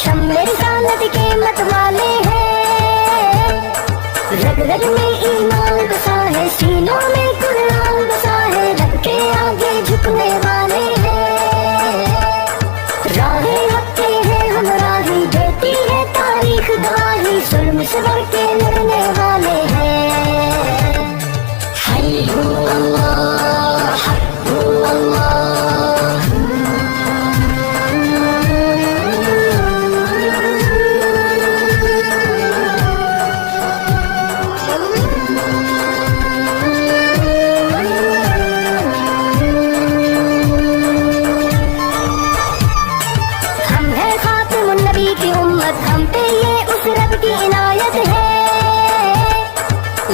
हम मेरी सानत के मत वाले हैं। रग रग में ईमान बसा है, सीनों में कुरान बसा है, रब के आगे झुकने वाले हैं। राहें हफ्ते हैं हम राही, देती है तारीख गवाही, जुल्म से बढ़ के लड़ने वाले हैं। हल्लू अल्लाह हल्लू अल्लाह। हम पे ये उस रब की इनायत है,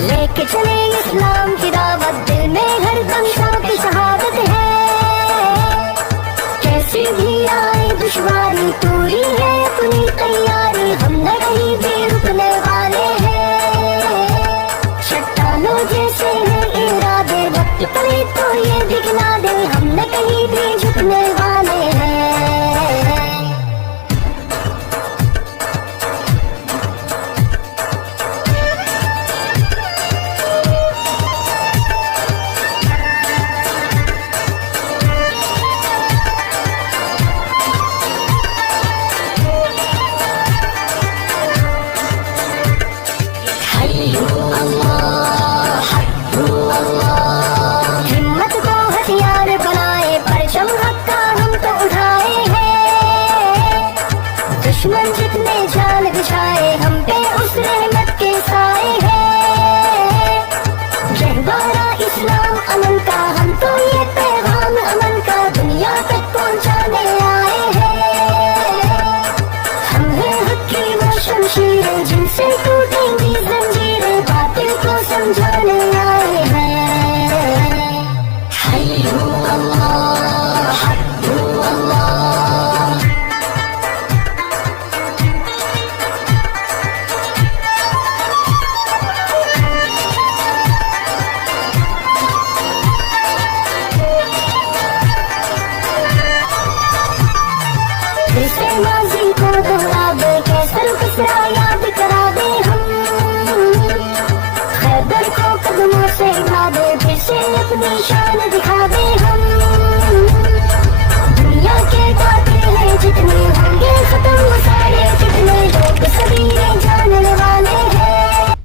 लेके चले इस्लाम की दावत, दिल में हर दम शौक़ शहादत है। कैसी भी आए दुश्वारी, पूरी है अपनी तैयारी, हम न कहीं भी रुकने वाले हैं। चट्टानों जैसे हैं इरादे, वक्त पड़े तो ये दिखला दे, हम न कहीं भी झुकने वाले हैं। हिम्मत को हथियार बनाए, परचम हक का हम तो उठाए हैं। दुश्मन जितने जाल बिछाए, हम पे उस रहमत के साथ